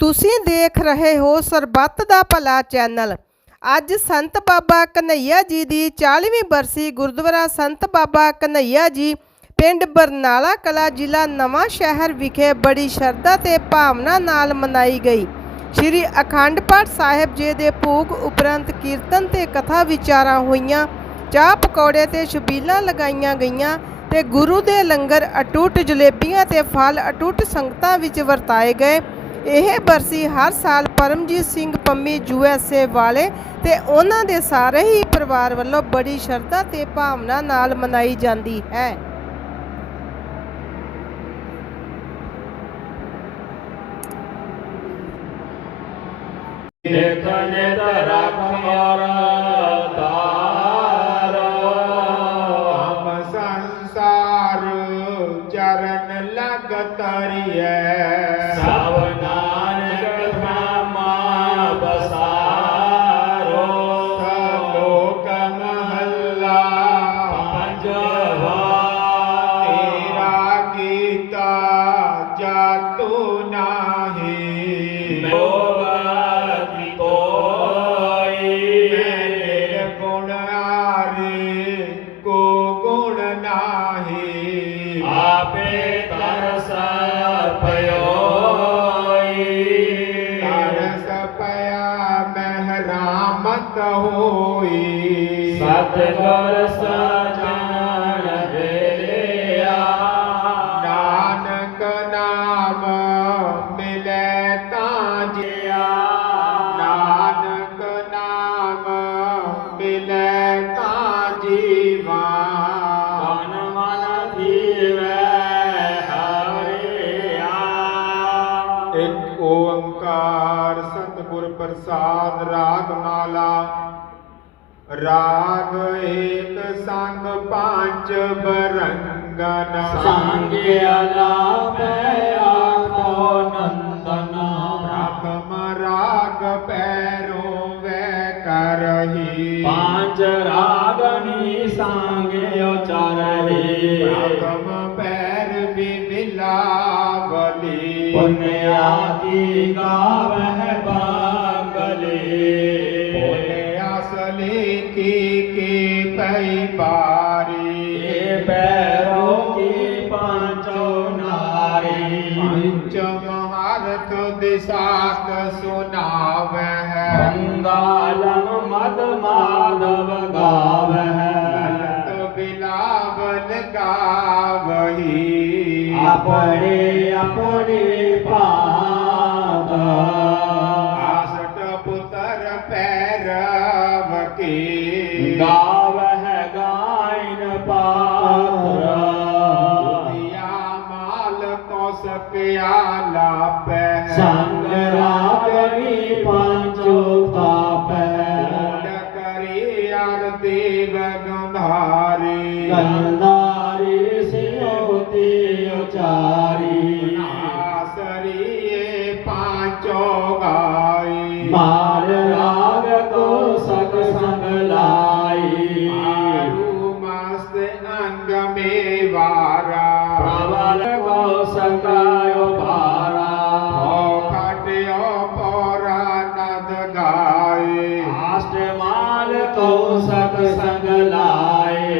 ਤੁਸੀਂ ਦੇਖ ਰਹੇ ਹੋ ਸਰਬੱਤ ਦਾ ਭਲਾ ਚੈਨਲ। ਅੱਜ ਸੰਤ ਬਾਬਾ ਕਨ੍ਹਈਆ ਜੀ ਦੀ 40ਵੀਂ ਬਰਸੀ ਗੁਰਦੁਆਰਾ ਸੰਤ ਬਾਬਾ ਕਨ੍ਹਈਆ ਜੀ ਪਿੰਡ ਬਰਨਾਲਾ ਕਲਾ ਜ਼ਿਲ੍ਹਾ ਨਵਾਂ ਸ਼ਹਿਰ ਵਿਖੇ ਬੜੀ ਸ਼ਰਧਾ ਤੇ ਭਾਵਨਾ ਨਾਲ ਮਨਾਈ ਗਈ। ਸ਼੍ਰੀ ਅਖੰਡ ਪਾਠ ਸਾਹਿਬ ਜੀ ਦੇ ਭੋਗ ਉਪਰੰਤ ਕੀਰਤਨ ਤੇ ਕਥਾ ਵਿਚਾਰਾਂ ਹੋਈਆਂ, ਚਾਹ ਪਕੌੜੇ ਤੇ ਛਬੀਲਾਂ ਲਗਾਈਆਂ ਗਈਆਂ ਤੇ ਗੁਰੂ ਦੇ ਲੰਗਰ ਅਟੁੱਟ ਜਲੇਬੀਆਂ ਤੇ ਫਲ ਅਟੁੱਟ ਸੰਗਤਾਂ ਵਿੱਚ ਵਰਤਾਏ ਗਏ। ਇਹ ਬਰਸੀ ਹਰ ਸਾਲ ਪਰਮਜੀਤ ਸਿੰਘ ਪੰਮੀ USA ਵਾਲੇ ਤੇ ਉਹਨਾਂ ਦੇ ਸਾਰੇ ਹੀ ਪਰਿਵਾਰ ਵੱਲੋਂ ਬੜੀ ਸ਼ਰਧਾ ਤੇ ਭਾਵਨਾ ਨਾਲ ਮਨਾਈ ਜਾਂਦੀ ਹੈ। संसार चरण लग तरिए सब नानक धामा बसारो लोक महला पंजवा तेरा गीता जातु नाही निर्गुण आरे को गुण नाही आपे तरस तरस पया महरामत होई सतगुर सजान वेलिया नानक नाम मिले ताजिया नानक नाम मिले ताजीवा मन मन धीरे हरिया एक ओंकार सतगुर प्रसाद राग माला राग एक संग पांच बरंगन सांग्या लाभे आको नंदना प्रथम राग पैरों वे करही पांच रागनी सांग्यो चारही प्रथम पैर भी मिलावली पुण्या की गावह बागली असली की पई बारी ये पैरों की पांचों नारी पंचम हारथ दिशाक सुनावह बंगालम मद माधव गावह ललित बिलावल गावही अपने अपने पाद आसठ पुत्र पैरव के गावह गायन पात्र दिया माल कौशकिया लापै संग रागनी पंचो तापै करी आरती गंधारी गंधारी सियोती उचारी आसरिये पांचो गाई मार राग को सक संग लाई मारू मस्त अंग में वारा प्रबल को सकायो भारा खटियो पोरा नद गाए अष्टमाल को सक संग लाए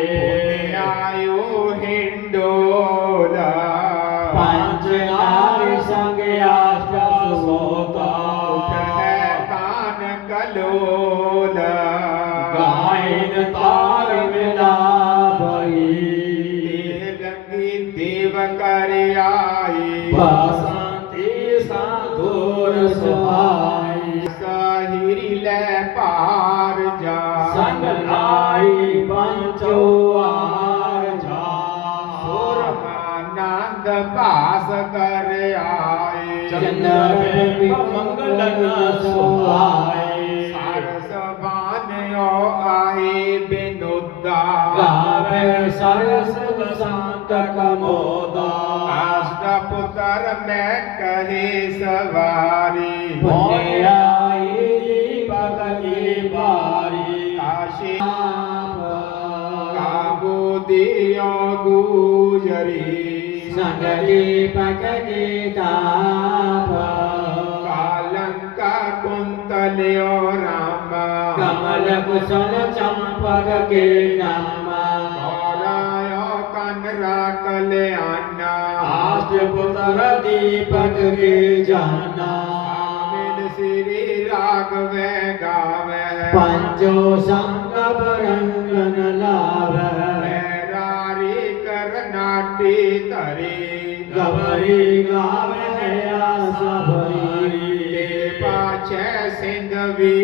आयो हिंडोला पंच नारी संग अष्ट सोता उठे कान कलोला गायन तार मिला भई लगी देव कर आई बसंती साधुर सुहाई सहिरी ले पार जा संग लाई पंचो आर जा सुरमानंद पास कर आए चंद्र मंगल न सुहाए सरस बान्यो आए बिनुदा गावे सरस बसंत कमोदा अष्ट पुत्र में कहे सवारी पुण्याई दीपक की बारी काशी काबू दियो गुजरी संग दीपक की ताप कुशल चंपक के नामा गौरायो कनरा कल्याणा आष्ट पुत्र दीपक के जाना आमिन श्री राघवे गावे पंचो संग बरंगन लावे रारी करनाटी तरी गवरी गावे आशा भरी पाछे सिंधवी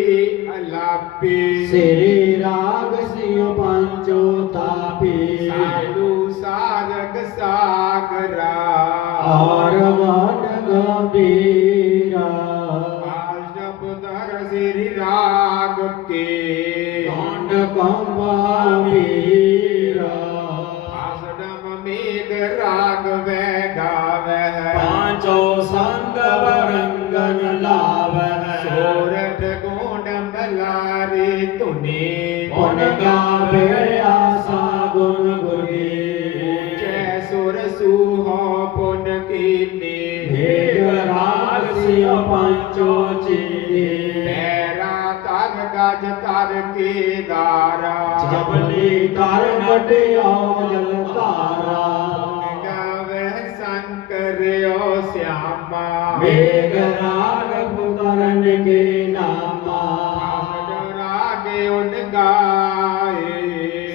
अलापी श्री राग सिंह पंचो तापी साधु सारग सागरा और मन गंभीरा पुत्र श्री राग के कांड कंबीरा आसडम मेघ राघवे गावे पांचो संग बरंगन लावे सोरठ गुण मलारी तुनी उन गावे आशा गुण गुनी जय सुर सुहो पुन कीनी भेद राग सिंह पंचो चीनी तेरा तर गज तर की दारा जबली कर नटियो जल तारा गावे शंकर ओ श्यामा वेग राग पुतरन के नामा रागे उन गाए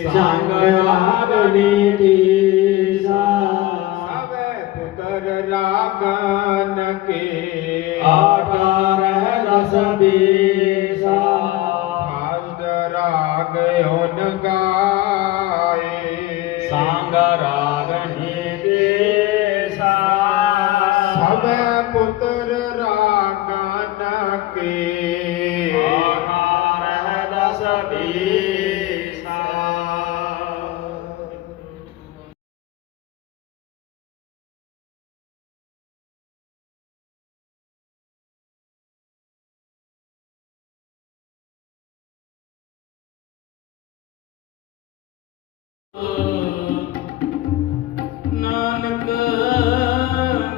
संग राग नीति सा सवे पुत्र रागन के आकार रस बीसा राग उन गाए संग राग नीति सा सवे पुत्र रागन के आकार रस बीसा ਨਾਨਕ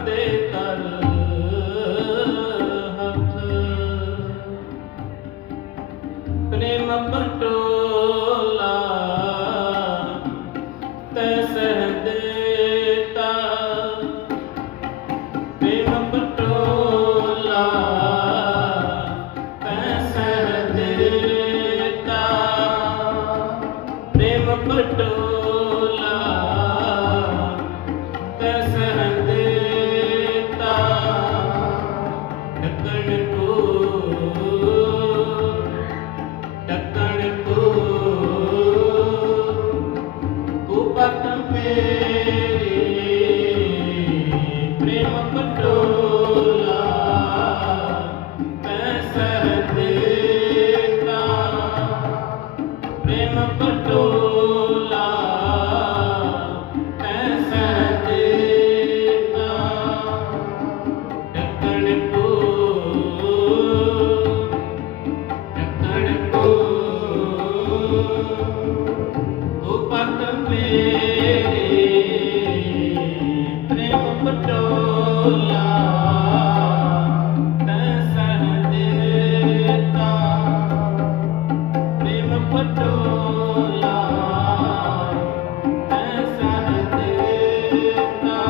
ਦੇ ਕਰ ਹੱਥ ਪ੍ਰੇਮ ਪਟੋਲਾ ਤੈਸ ਦੇਤਾ ਪ੍ਰੇਮ ਪਟੋਲਾ ਤੈਸ ਦੇਤਾ ਪ੍ਰੇਮ ਪਟੋਲਾ ਤੈਸ ਦੇਤਾ ਢੱਕਣ ਕੋ ਉਪਤ ਮੇਰੀ ਪ੍ਰੇਮ ਪਟੋਲਾ ਤੈਸ ਦੇਤਾ ਪ੍ਰੇਮ ਪਟੋਲਾ ਤੈਸ ਦੇਤਾ ਢੱਕਣ ਕੋ ਉਪਤ ਮੇਰੀ ਪ੍ਰੇਮ ਪਟੋਲਾ ਤੈਸ ਦੇਤਾ ਪ੍ਰੇਮ ਪਟੋਲਾ ਤੈਸ ਦੇਤਾ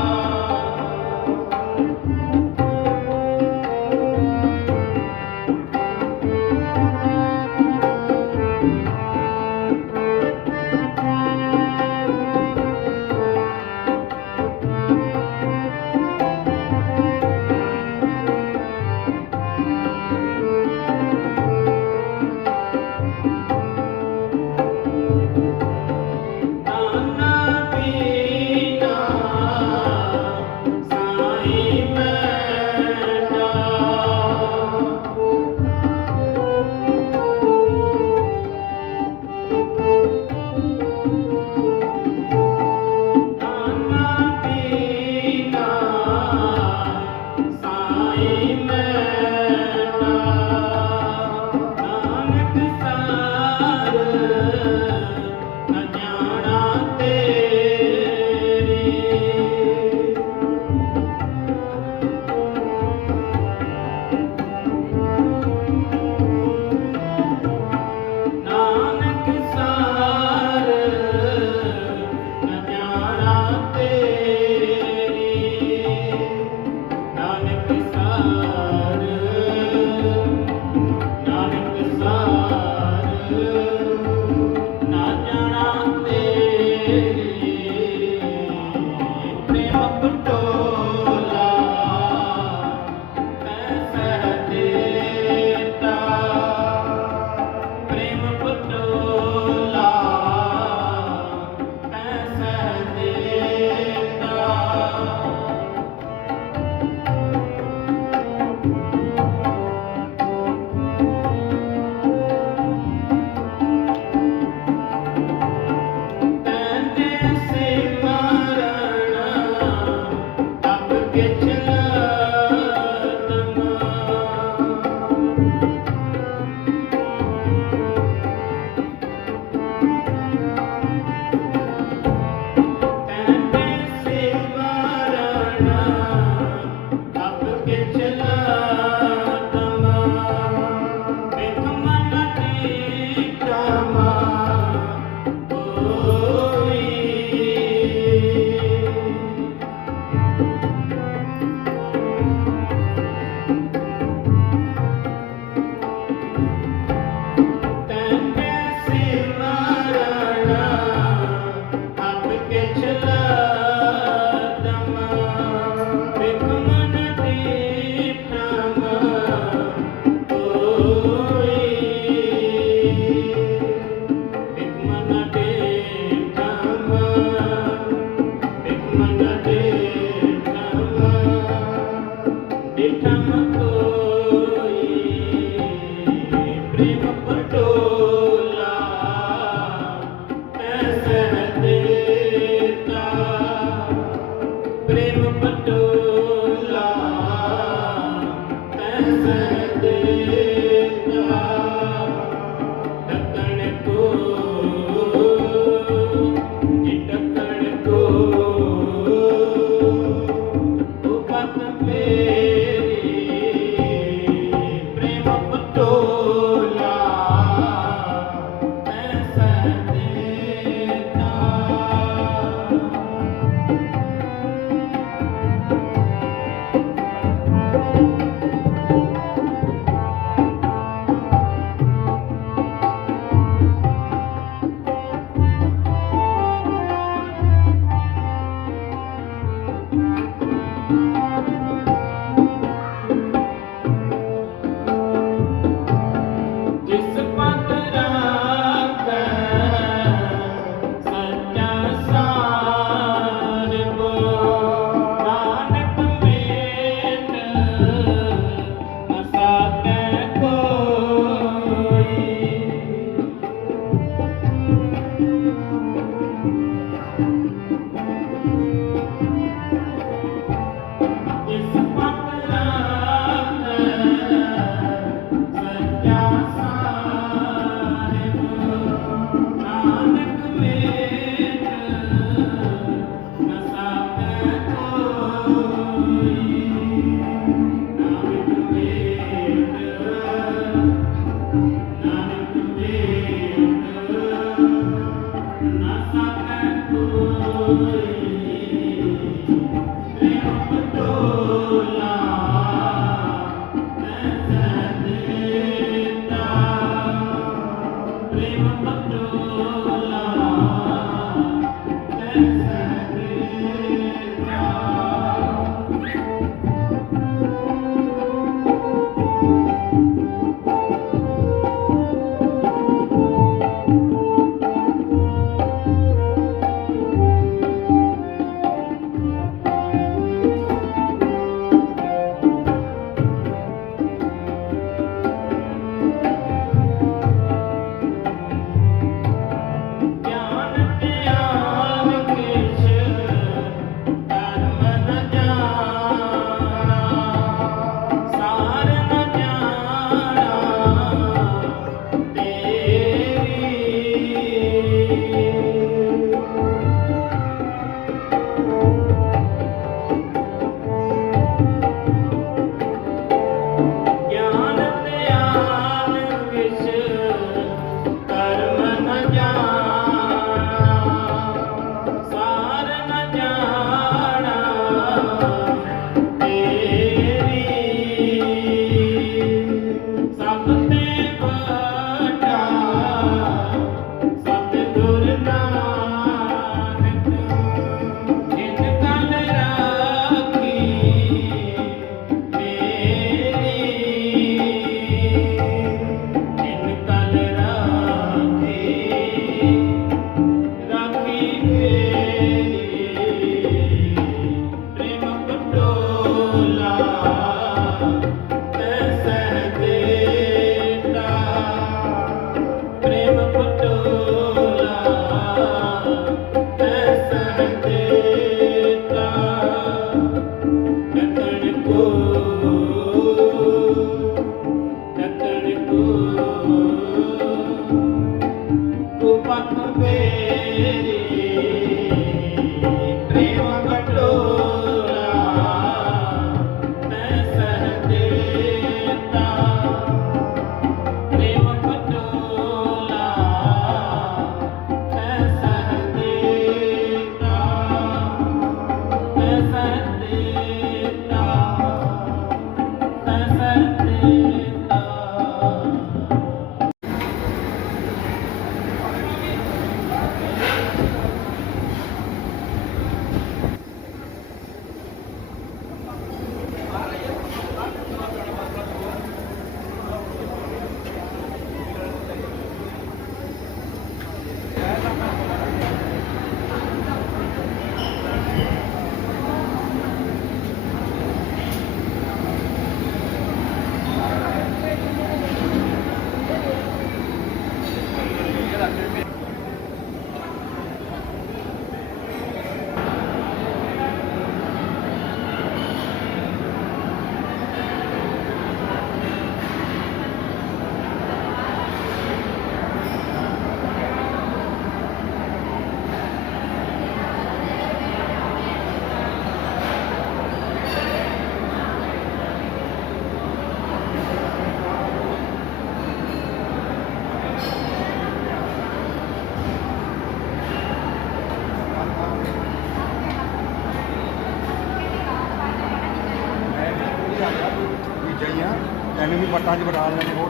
ਤੈਨੂੰ ਵੀ ਪੱਟਾਂ 'ਚ ਬਿਠਾ ਲੈਣੇ ਹੋਰ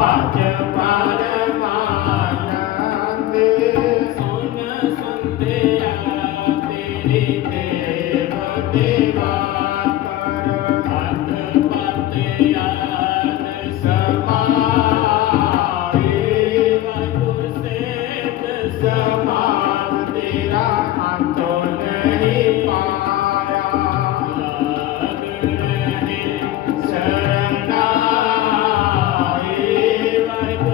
ਭਜ ਪਰਮਾਨੰਦ ਆਨੰਦ ਸੁਨ ਸੰਧਿਆ ਤੇਰੀ ਦੇਵ ਦੇਵਾ ਕਰ ਹੱਥ ਪਤਿਆਨ ਸਮਾਏ ਵਾਹਿਗੁਰੂ ਸੇਤ ਸਮਾਨ ਤੇਰਾ ਹੱਥੋਂ ਨਹੀਂ ਪਾਇਆ ਲਾਗ ਰਹੇ ਸਰਨਾਏ ਵਾਹਿਗੁਰੂ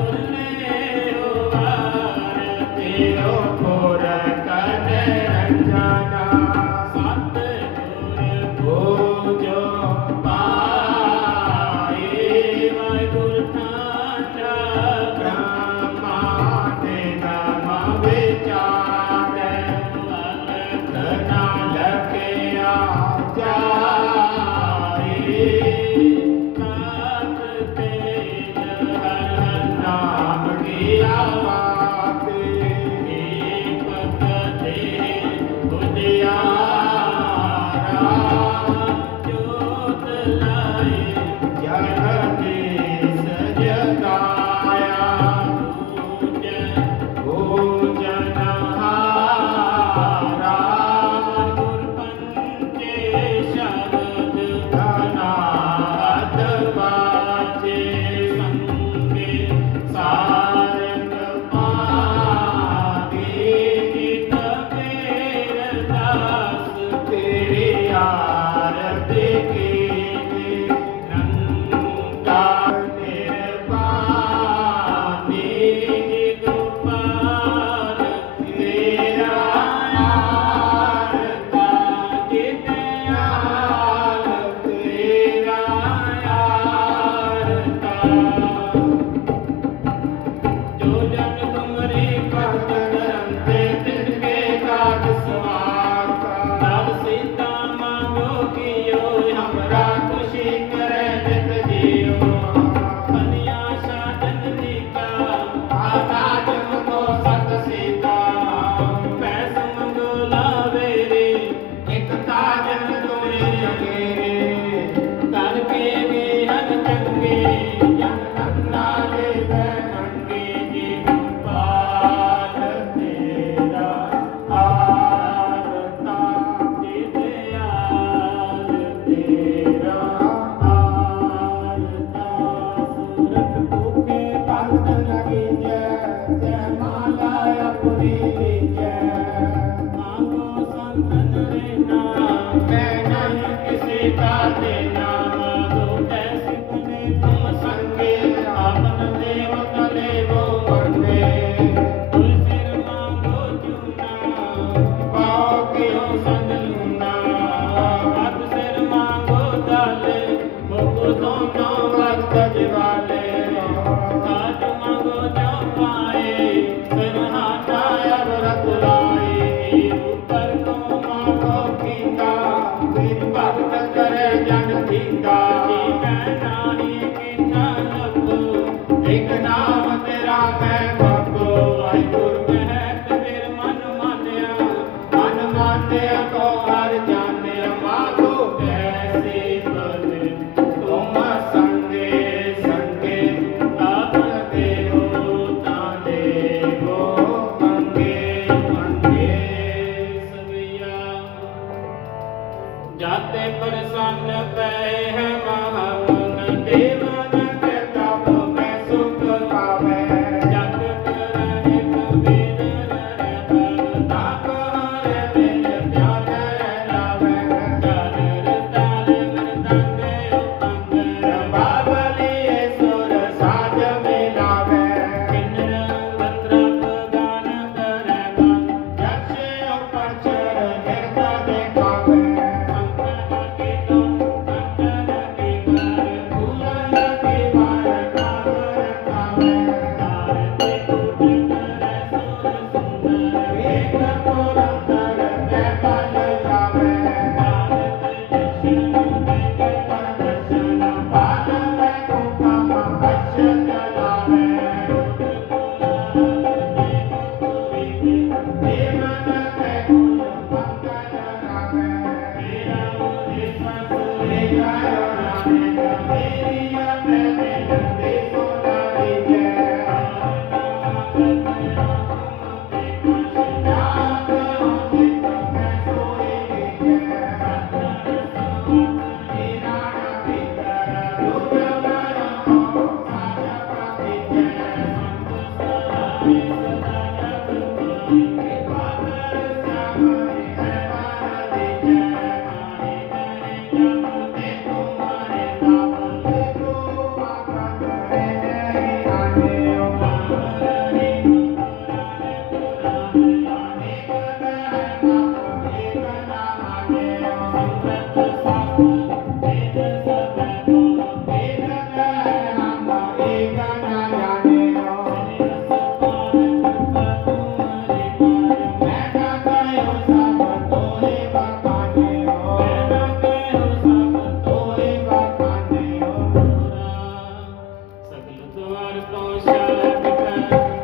द्वार को शब्द कर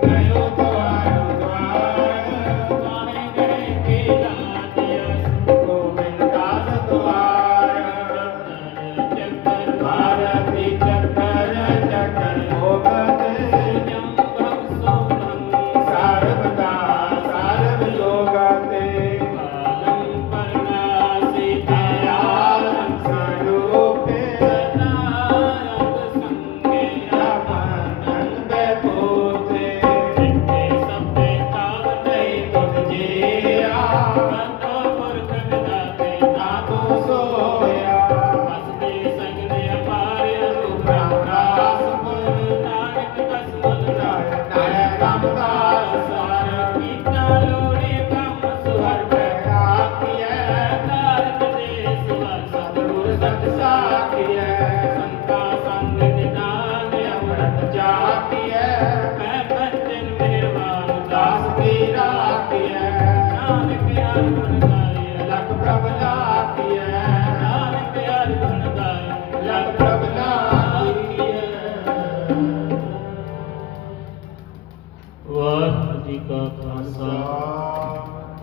गयो द्वार द्वार काहे गए के लादिया गोविंदास द्वार चक्कर भारती चक्कर चक्कर भोगत जंभम सोभम सारवता सारव योगाते कालं परनासी दयालं स्वरूपे नायक संगे रामन बैठोते जिते सबे ताव नहीं तुझ जिया बंदो पुरख विदाते ना तू सोया हसते संगने हमारे रूप रामदास नानक कसमल नाय रामदास सार कीता लोड़े काम सुहर राखिए नारद देश वर सतगुर सत साखिए संता संग निदान अमृत जातिए मैं बचन मेहरबान दास की राखिए नानक हर गुण गाए लख प्रभ लाखिए नानक हर गुण गाए लख प्रभ लाखिए वाहिगुरु जी का खालसा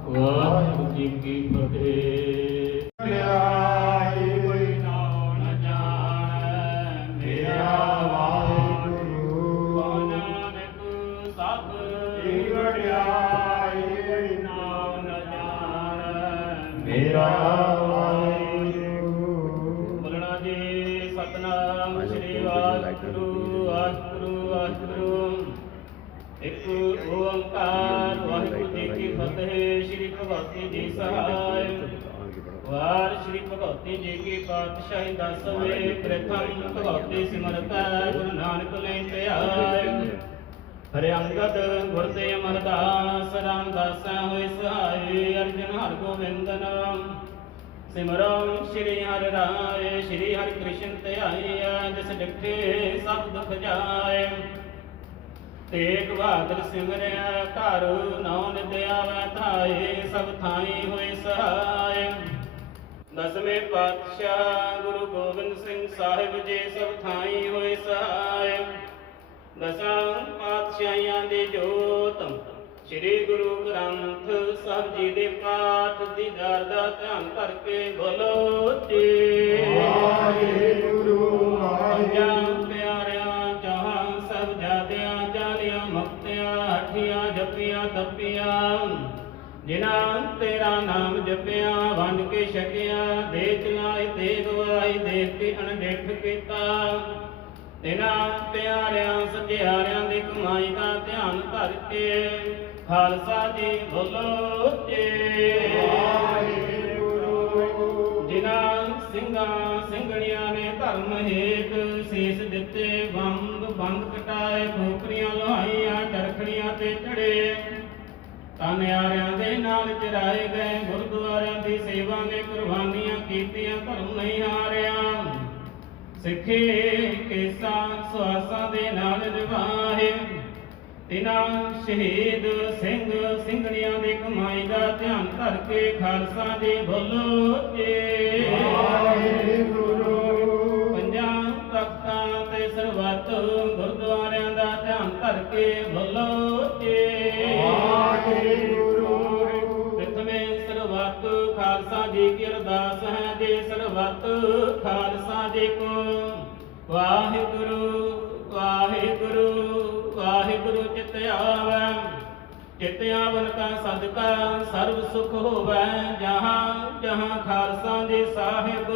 वाहिगुरु जी की फतेह लियाई कोई नाम न जाਣੈ मेरा वाहिगुरु ਨਾਨਕ ਸਭ की वड्याई ਨਾਮ ਨ ਜਾਣੈ मेरा वाहिगुरु ਬੋਲਣਾ ਜੀ ਸਤਨਾਮ ਸ੍ਰੀ ਵਾਹਿਗੁਰੂ ਵਾਹਿਗੁਰੂ ਵਾਹਿਗੁਰੂ ਇੱਕ ਓੰਕਾਰ ਵਾਹਿਗੁਰੂ ਜੀ ਕੀ ਫਤਿਹ ਸ੍ਰੀ ਭਗਵਤੀ ਜੀ ਸਹਾਇ ਵਾਰ ਸ੍ਰੀ ਭਗਵਤੀ ਜੀ ਕੀ ਪਾਤਸ਼ਾਹੀ ਦਸਵੇਂ ਪ੍ਰਥਮ ਭਗਵਤੀ ਸਿਮਰਤੈ ਗੁਰੂ ਨਾਨਕ ਲੈ ਧਿਆਇ ਹਰਿ ਅੰਗਦ ਗੁਰ ਤੇ ਅਮਰਦਾਸ ਰਾਮਦਾਸਾ ਹੋਇ ਸਹਾਇ ਅਰਜਨ ਹਰਿ ਗੋਬਿੰਦ ਨਾਮ ਸਿਮਰਨ ਸ਼੍ਰੀ ਹਰਿ ਰਾਏ ਸ਼੍ਰੀ ਹਰਿ ਕ੍ਰਿਸ਼ਨ ਧਿਆਇਆ ਜਿਸ ਡਿਠੇ ਸਭ ਦੁਖ ਜਾਏ ਤੇਗ ਬਹਾਦਰ ਸਿਮਰਿਆ ਘਰ ਨੌ ਨਿਤ ਆਵੈ ਧਾਏ ਸਭ ਥਾਈ ਹੋਏ ਸਹਾਇ ਦਸਵੇਂ ਪਾਤਸ਼ਾਹ ਗੁਰੂ ਗੋਬਿੰਦ ਸਿੰਘ ਸਾਹਿਬ ਜੀ ਸਭ ਥਾਈ ਹੋਏ ਸਹਾਇ ਦਸਾਂ ਪਾਤਸ਼ਾਹੀਆਂ ਦੀ ਜੋਤ ਸ੍ਰੀ ਗੁਰੂ ਗ੍ਰੰਥ ਸਾਹਿਬ ਜੀ ਦੇ ਪਾਠ ਦੀਦਾਰ ਦਾ ਧਿਆਨ ਕਰਕੇ ਬੋਲੋ ਜੀ ਵਾਹਿਗੁਰੂ ਪੰਜਾਂ ਪਿਆਰਿਆਂ ਜਹਾਂ ਸਭ ਜਾਦਿਆਂ ਜਾਲੀਆਂ ਮੁਕਤਿਆਂ ਹੱਠੀਆਂ ਜਪੀਆਂ ਤਪੀਆਂ ਜਿਨ੍ਹਾਂ ਤੇਰਾ ਨਾਮ ਜਪਿਆ ਵੰਡ ਕੇ ਛਕਿਆ ਦੇ ਚਲਾਈ ਤੇ ਗਵਾਈ ਦੇਖ ਕੇ ਅਣਡਿੱਠ ਕੀਤਾ ਤਿਨਾਂ ਪਿਆਰਿਆਂ ਸੱਜਿਆਰਿਆਂ ਦੀ ਕਮਾਈ ਦਾ ਧਿਆਨ ਧਰ ਕੇ ਖਾਲਸਾ ਜੀ ਬੋਲੋ ਜੀ ਵਾਹਿਗੁਰੂ ਜਿਨ੍ਹਾਂ ਸਿੰਘਾਂ ਸਿੰਘਣੀਆਂ ਨੇ ਧਰਮ ਹੇਤ ਸੀਸ ਦਿੱਤੇ ਬੰਗ ਕਟਾਏ ਖੋਪਰੀਆਂ ਲੋਹਾਈਆਂ ਚਰਖੜੀਆਂ ਤੇ ਚੜੇ ਤਾਨਿਆਰਿਆਂ ਦੇ ਨਾਲ ਚਰਾਏ ਗਏ ਗੁਰਦੁਆਰਿਆਂ ਦੀ ਸੇਵਾ ਨੇ ਕੁਰਬਾਨੀਆਂ ਕੀਤੀਆਂ ਧਰਮ ਨਹੀਂ ਹਾਰਿਆ ਸਿੱਖੇ ਕੇਸਾਂ ਸੁਆਸਾਂ ਦੇ ਨਾਲ ਨਿਭਾਏ ਤਿਨਾਂ ਸ਼ਹੀਦ ਸਿੰਘ ਸਿੰਘਣੀਆਂ ਦੀ ਕਮਾਈ ਦਾ ਧਿਆਨ ਧਰ ਕੇ ਖਾਲਸਾ ਜੀ ਬੋਲੋ ਜੀ ਵਾਹਿਗੁਰੂ ਪੰਜਾਂ ਤਖਤਾਂ ਤੇ ਸਰਬੱਤ ਗੁਰਦੁਆਰਿਆਂ ਦਾ ਧਿਆਨ ਧਰ ਕੇ ਬੋਲੋ ਜੀ ਵਾਹਿਗੁਰੂ ਪ੍ਰਥਮੇ ਸਰਬੱਤ ਖਾਲਸਾ ਜੀ ਕੀ ਅਰਦਾਸ ਹੈ ਜੇ ਸਰਬੱਤ ਖਾਲਸਾ ਜੀ ਕੋ ਵਾਹਿਗੁਰੂ ਵਾਹਿਗੁਰੂ ਵਾਹਿਗੁਰੂ ਚਿਤ ਆਵੈ ਚਿਤ ਆਵਨ ਕਾ ਸਦਕਾ ਸਰਬ ਸੁਖ ਹੋਵੈ ਜਹਾਂ ਜਹਾਂ ਖਾਲਸਾ ਜੀ ਸਾਹਿਬ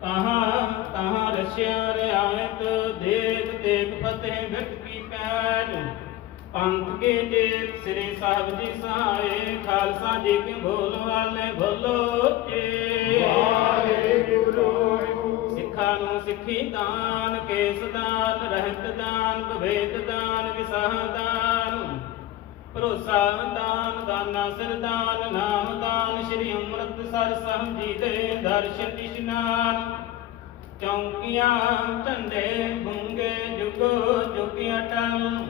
ਤਹਾਂ ਤਹਾਂ ਰਸਿਆ ਰਿਆਇਤ ਦੇਖ ਦੇਖ ਫਤਿਹ ਵਿਟ ਕੀ ਪੈਨ ਪੰਥ ਕੇ ਜੇ ਸ੍ਰੀ ਸਾਹਿਬ ਜੀ ਸਹਾਏ ਖਾਲਸਾ ਜੀ ਕੇ ਬੋਲ ਵਾਲੇ ਬੋਲੋ ਜੀ ਵਾਹਿਗੁਰੂ ਸਿੱਖਾਂ ਨੂੰ ਸਿੱਖੀ ਦਾਨ ਕੇਸ ਦਾਨ ਰਹਿਤ ਦਾਨ ਭਵੇਦ ਦਾਨ ਵਿਸਾਹ ਦਾਨ ਭਰੋਸਾ ਦਾਨ ਦਾਨਾ ਸਿਰ ਦਾਨ ਨਾਮ ਦਾਨ ਸ੍ਰੀ ਅੰਮ੍ਰਿਤਸਰ ਸਾਹਿਬ ਜੀ ਦੇ ਦਰਸ਼ਨ ਇਸ਼ਨਾਨ ਚੌਂਕੀਆਂ ਝੰਡੇ ਗੁੰਗੇ ਜੁਗ ਜੁਗੀਆਂ ਟੰ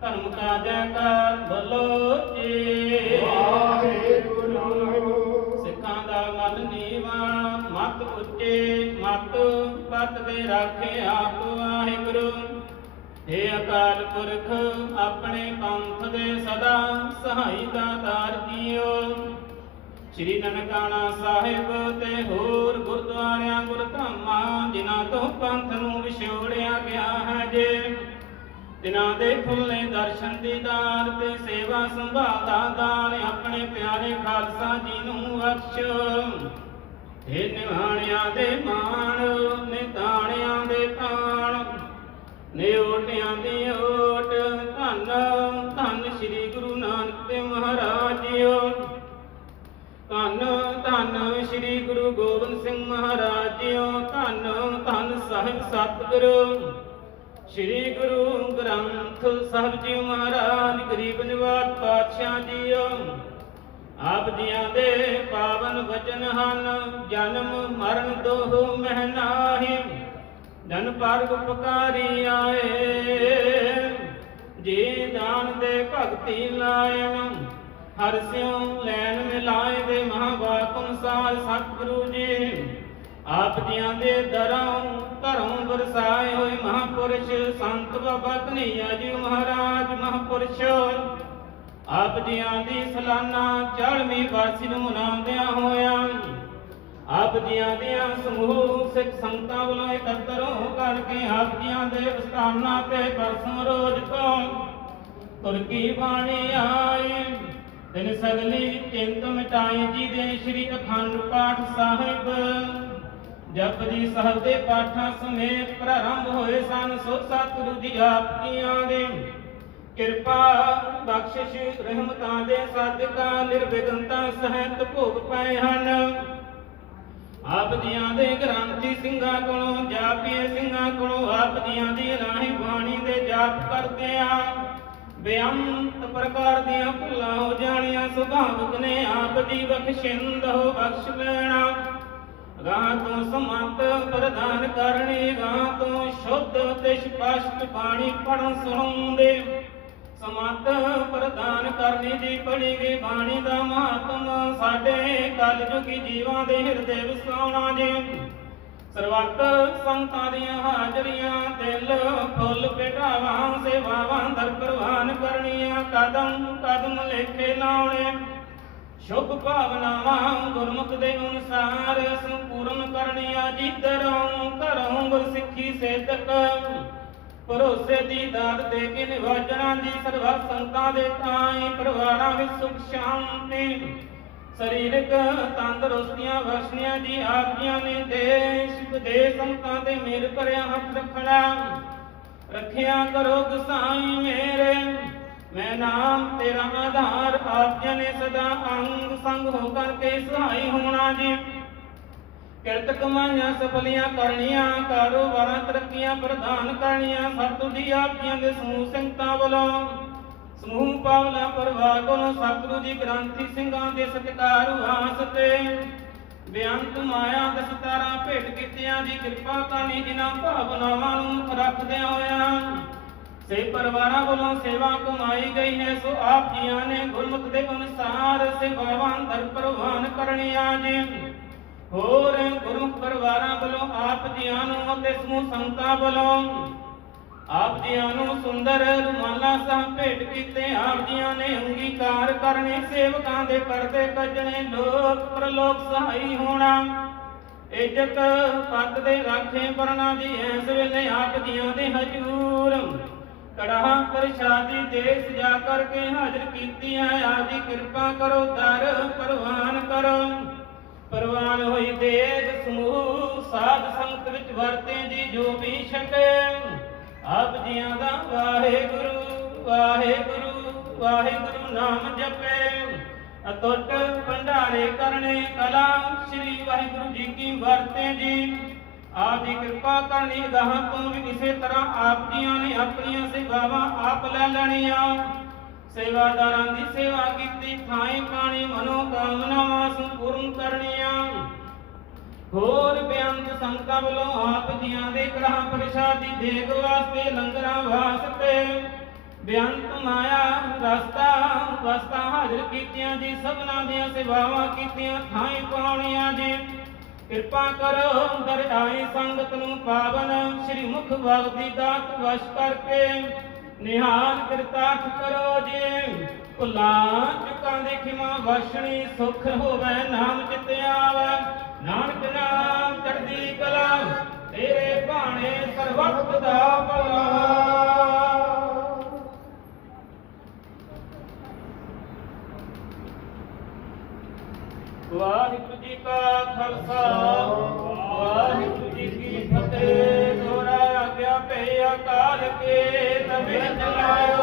ਧਰਮ ਕਾ ਜੈਕਾਰ ਬੋਲੋ ਜੀ ਵਾਹਿਗੁਰੂ ਸਿੱਖਾਂ ਦਾ ਮਨ ਨੀਵਾ ਮਤ ਉੱਚੇ ਮਤ ਪਤ ਦੇ ਰਾਖੇ ਆਪ ਵਾਹਿਗੁਰੂ हे अकाल पुरख अपने पंथ दे सदा सहाई दातार कीओ। श्री ननकाना साहिब ते होर गुरुद्वारियां गुरधामां जिन्हां तो पंथ नूं विछोड़िया गया है जे, तिन्हां दे फुल्ले दर्शन दीदार ते सेवा संभाल दा दान अपने प्यारे खालसा जी नूं बख्श। हे निवाणियां दे मान निताणियां दे ताण निओटियां दी ओट धन धन श्री गुरु नानक देव महाराज जीओ। धन धन श्री गुरु गोबिंद सिंह महाराज जीओ। धन धन साहिब सतगुरु श्री गुरु ग्रंथ साहिब जी महाराज गरीब निवाज पातशाह जीओ। आप जियां दे पावन वचन हन जन्म मरण दोह मह नाहि, जन पर उपकारी आए जी दान दे भगति लायन। हर स्यों लैन मिलाए दे महावाकुन साल सतगुरु जी। आप जियां दे दरों घरों बरसाए होए महापुरुष संत बाबा कन्हैया जी महाराज महापुरुष। आप जियां दी सलाना 40ਵੀਂ ਵਾਰਸੀ ਨੂੰ ਮਨਾਉਂਦਿਆਂ ਹੋਇਆਂ ਆਪ ਜੀਆਂ ਦੀਆਂ ਸਮੂਹ ਸਿੱਖ ਸੰਗਤਾਂ ਵੱਲੋਂ ਇਕੱਤਰ ਹੋ ਕਰਕੇ ਆਪ ਜੀਆਂ ਦੇ ਸਥਾਨਾਂ ਤੇ ਪਰਸੋਂ ਰੋਜ਼ ਤੋਂ ਤੁਰ ਕੀ ਬਾਣੀ ਆਈ। ਤਿਨ ਸਗਲੀ ਚਿੰਤ ਮਿਟਾਈ ਜੀ ਦੇ ਸ਼੍ਰੀ ਅਖੰਡ ਪਾਠ ਸਾਹਿਬ ਜਪਜੀ ਸਾਹਿਬ ਦੇ ਪਾਠਾਂ ਸਮੇਤ ਪ੍ਰਾਰੰਭ ਹੋਏ ਸਨ। ਸੋ ਸਤਿਗੁਰੂ ਜੀ ਆਪ ਜੀਆਂ ਦੇ ਕਿਰਪਾ ਬਖਸ਼ਿਸ਼ ਰਹਿਮਤਾਂ ਦੇ ਸਦਕਾ ਨਿਰਵਿਘਨਤਾ ਸਹਿਤ ਭੋਗ ਪਏ ਹਨ। ਆਪ ਜੀਆਂ ਦੇ ਗ੍ਰੰਥੀ ਸਿੰਘਾਂ ਕੋਲੋਂ ਜਾਪੀਏ ਸਿੰਘਾਂ ਕੋਲੋਂ ਆਪ ਜੀਆਂ ਦੀ ਰਾਹੀ ਬਾਣੀ ਦੇ ਜਾਪ ਕਰਦੇ ਆ ਬੇਅੰਤ ਪ੍ਰਕਾਰ ਦੀਆਂ ਭੁੱਲਾਂ ਹੋ ਜਾਣੀਆਂ ਸੁਭਾਵਿਕ ਨੇ ਆਪ ਦੀ ਬਖਸ਼ਿੰਦ ਹੋ ਬਖਸ਼ ਲੈਣਾ। ਗਾਂ ਤੋਂ ਸਮਤ ਪ੍ਰਦਾਨ ਕਰਨੀ ਗਾਂ ਤੋਂ ਸ਼ੁੱਧ ਤੇ ਸਪਸ਼ਟ ਬਾਣੀ ਪੜਨ ਸੁਣਾਉਂਦੇ ਸਮਤ ਪ੍ਰਦਾਨ ਕਰਨੀ ਜੀ ਪੜੀ ਗਈ ਬਾਣੀ ਦਾ ਮਹਾਤਮ ਸਾਡੇ ਕਲਯੁਗੀ ਜੀਵਾਂ ਦੇ ਹਿਰਦੇ ਵਸਾਉਣਾ ਜੀ। ਸਰਬੱਤ ਸੰਤਾਂ ਦੀਆਂ ਹਾਜ਼ਰੀਆਂ ਦਿਲ ਫੁੱਲ ਪਿਟਾਵਾਂ ਸੇਵਾਵਾਂ ਦਰ ਪ੍ਰਵਾਨ ਕਰਨੀਆਂ ਕਦਮ ਕਦਮ ਲੇਖੇ ਲਾਉਣੇ ਸ਼ੁਭ ਭਾਵਨਾਵਾਂ ਗੁਰਮੁਖ ਦੇ ਅਨੁਸਾਰ ਸੰਪੂਰਨ ਕਰਨੀਆਂ ਜਿੱਧਰੋਂ ਘਰੋਂ ਗੁਰਸਿੱਖੀ ਸੇਧਕ ਭਰੋਸੇ ਦੀ ਦਾਤ ਦੇ ਕੇ ਨਿਵਾਜਣਾ ਦੀ ਸਰਬੱਤ ਸੰਤਾਂ ਦੇ ਤਾਈਂ ਪਰਿਵਾਰਾਂ ਵਿੱਚ ਸੁਖ ਸ਼ਾਂਤੀ ਸਰੀਰਕ ਤੰਦਰੁਸਤੀਆਂ ਬਖਸ਼ਣੀਆਂ ਜੀ ਆਪ ਜੀਆਂ ਨੇ ਦੇਸ਼ ਵਿਦੇਸ਼ ਸੰਤਾਂ ਤੇ ਮਿਹਰ ਭਰਿਆ ਹੱਥ ਰੱਖਣਾ। ਰੱਖਿਆ ਕਰੋ ਗੁਸਾਈ ਮੇਰੇ ਮੈਂ ਨਾਮ ਤੇਰਾ ਆਧਾਰ ਆਪ ਜੀਆਂ ਨੇ ਸਦਾ ਅੰਗ ਸੰਗ ਹੋ ਕਰਕੇ ਸਹਾਈ ਹੋਣਾ ਜੀ। ਕਿਰਤ ਕਮਾਈਆਂ ਸਫਲੀਆਂ ਕਰਨੀਆਂ ਕਾਰੋਬਾਰਾਂ ਤਰੱਕੀਆਂ ਪ੍ਰਦਾਨ ਕਰਨੀਆਂ ਸਤਿਗੁਰੂ ਜੀ ਆਪ ਜੀਆਂ ਦੇ ਸਮੂਹ ਸੰਗਤਾਂ ਵੱਲੋਂ ਸਮੂਹ ਪਾਵਨਾ ਪਰਿਵਾਰ ਵੱਲੋਂ ਸਤਿਗੁਰੂ ਜੀ ਗ੍ਰੰਥੀ ਸਿੰਘਾਂ ਦੇ ਸਤਿਕਾਰ ਵਾਸਤੇ ਬੇਅੰਤ ਮਾਇਆ ਦਸਤਾਰਾਂ ਭੇਟ ਕੀਤੀਆਂ ਜੀ ਕਿਰਪਾ ਕਰਨੀ ਜਿਨ੍ਹਾਂ ਭਾਵਨਾਵਾਂ ਨੂੰ ਰੱਖਦਿਆਂ ਹੋਇਆਂ ਸੇ ਪਰਿਵਾਰਾਂ ਵੱਲੋਂ ਸੇਵਾ ਕਮਾਈ ਗਈ ਹੈ। ਸੋ ਆਪ ਜੀਆਂ ਨੇ ਗੁਰਮੁਖ ਦੇ ਅਨੁਸਾਰ ਸੇਵਾਵਾਂ ਦਰ ਪ੍ਰਵਾਨ ਕਰਨੀਆਂ ਜੀ। ਹੋਰ ਗੁਰਮੁਖ ਪਰਿਵਾਰਾਂ ਵੱਲੋਂ ਆਪ ਜੀਆਂ ਨੂੰ ਅਤੇ ਸਮੂਹ ਸੰਗਤਾਂ ਵੱਲੋਂ ਆਪ ਜੀਆਂ ਨੂੰ ਸੁੰਦਰ ਰੁਮਾਲਾਂ ਸਾਹ ਭੇਟ ਕੀਤੇ ਆਪ ਜੀਆਂ ਨੇ ਅੰਗੀਕਾਰ ਕਰਨੇ ਸੇਵਕਾਂ ਦੇ ਪਰਦੇ ਕੱਜਣੇ ਲੋਕ ਪ੍ਰਲੋਕ ਸਹਾਈ ਹੋਣਾ ਇੱਜ਼ਤ ਪੱਤ ਦੇ ਰਾਖੇ ਬਰਨਾ ਜੀ ਐਸ ਵੇਲੇ ਆਪ ਜੀਆਂ ਦੇ ਹਜ਼ੂਰ ਕੜਾਹ ਪ੍ਰਸ਼ਾਦੀ ਦੇ ਸਜਾ ਕਰਕੇ ਹਾਜ਼ਰ ਕੀਤੀ ਹੈ। ਆਪ ਜੀ ਕਿਰਪਾ ਕਰੋ ਦਰ ਪ੍ਰਵਾਨ ਕਰੋ। ਪ੍ਰਵਾਨ ਹੋਈ ਦੇਗ ਸਮੂਹ ਸਾਧ ਸੰਗਤ ਵਿੱਚ ਵਰਤੇ ਜੀ ਜੋ ਵੀ ਛਕੇ ਆਪ ਜੀਆਂ ਦਾ ਵਾਹਿਗੁਰੂ ਵਾਹਿਗੁਰੂ ਵਾਹਿਗੁਰੂ ਨਾਮ ਜਪੇ ਅਤੁੱਟ ਭੰਡਾਰੇ ਕਰਨੇ ਕਲਾ ਸ੍ਰੀ ਵਾਹਿਗੁਰੂ ਜੀ ਕੀ ਵਰਤੇ ਜੀ। ਆਪ ਦੀ ਕਿਰਪਾ ਕਰਨੀ ਗਾਹਾਂ ਤੋਂ ਵੀ ਇਸੇ ਤਰ੍ਹਾਂ ਆਪ ਜੀਆਂ ਨੇ ਆਪਣੀਆਂ ਸੇਵਾਵਾਂ ਆਪ ਲੈ ਲੈਣੀਆਂ। ਸੇਵਾਦਾਰਾਂ ਦੀ ਸੇਵਾ ਕੀਤੀ ਥਾਈ ਪਾਣੀ ਮਨੋ ਕਾਮਨਾਵਾਂ ਸੰਪੂਰਨ ਕਰਨੀਆਂ। ਹੋਰ ਬੇਅੰਤ ਸੰਗਤਾਂ ਵੱਲੋਂ ਆਪ ਜੀਆਂ ਦੇ ਕੜਾਹ ਪ੍ਰਸ਼ਾਦੀ ਦੇਗ ਵਾਸਤੇ ਲੰਗਰਾਂ ਵਾਸਤੇ ਬੇਅੰਤ ਮਾਇਆ ਰਸਤਾ ਵਸਤਾ ਹਾਜ਼ਰ ਕੀਤੀਆਂ ਜੀ। ਸਭਨਾਂ ਦੀਆਂ ਸੇਵਾਵਾਂ ਕੀਤੀਆਂ ਥਾਈ ਪਾਉਣੀਆਂ ਜੀ। ਕਿਰਪਾ ਕਰੋ ਦਰ ਆਈ ਸੰਗਤ ਨੂੰ ਪਾਵਨ ਸ੍ਰੀ ਮੁਖ ਭਗਤੀ ਦਾਤ ਵਸ਼ ਕਰਕੇ ਨਿਹਾਲ ਕਿਰਤਾਰਥ ਕਰੋ ਜੀ ਭੁੱਲਾਂ ਚੁੱਕਾਂ ਦੀ ਖਿਮਾ ਬਖਸ਼ਣੀ ਸੁਖ ਹੋਵੇ ਨਾਮ ਚਿਤ ਆਵੇ ਨਾਨਕ ਨਾਮ ਚੜ੍ਹਦੀ ਕਲਾ ਤੇਰੇ ਭਾਣੇ ਸਰਬੱਤ ਦਾ ਭਲਾ। ਵਾਹਿਗੁਰੂ ਜੀ ਕਾ ਖਾਲਸਾ ਵਾਹਿਗੁਰੂ ਜੀ ਕੀ ਫਤਿਹ। ਦੋਹਰਾ ਆਗਿਆ ਭਈ ਅਕਾਲ ਕੇ ਤਬੇ ਚਲਾਇਓ